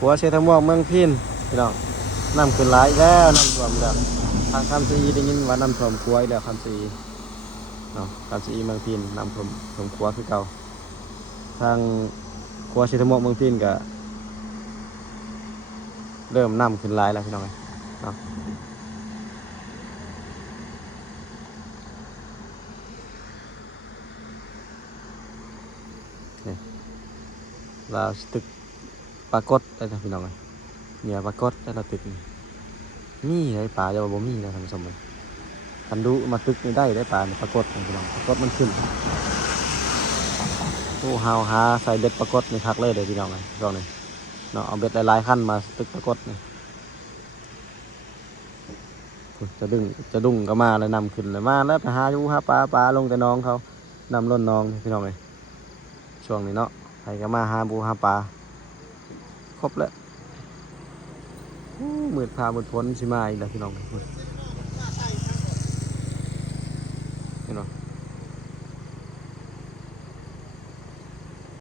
หัวเชตม่วงเมืองพินพี่น้องน้ำขึ้นหลายแล้วน้ำท่วมแล้วทางคำซีได้ยินว่าน้ำท่วมครัวอีกแล้วคำซีเนาะคำซีเมืองพินน้ำท่วมครัวคือเก่าทางครัวเชตม่วงเมืองพินก็เริ่มน้ำขึ้นหลายแล้วพี่น้องเนาะนี่ลาตึกปรากฏได้นะพี่น้องเนี่ยปรากฏได้เราตึกนี่ไอ้ป่าจะว่าบ่มีนะท่านผู้ชมคันดูมาตึกนี่ได้ป่าปรากฏพี่น้องปรากฏมันขึ้นโอ้หาใส่เบ็ดปรากฏนี่คักเลยเดี๋ยวพี่น้องช่วงนี้เนาะเอาเบ็ดหลายๆขั้นมาตึกปรากฏนี่จะดุ้งก็มาแล้วนำขึ้นเลยมาแล้วไปหาอยู่หาปลาลงแต่น้องเขานำล้นน้องพี่น้องช่วงนี้เนาะใครก็มาหาปูหาปลาครบแล้วมืดพามืดพ้นชิมาอีกแล้วพี่น้องพี่น้อง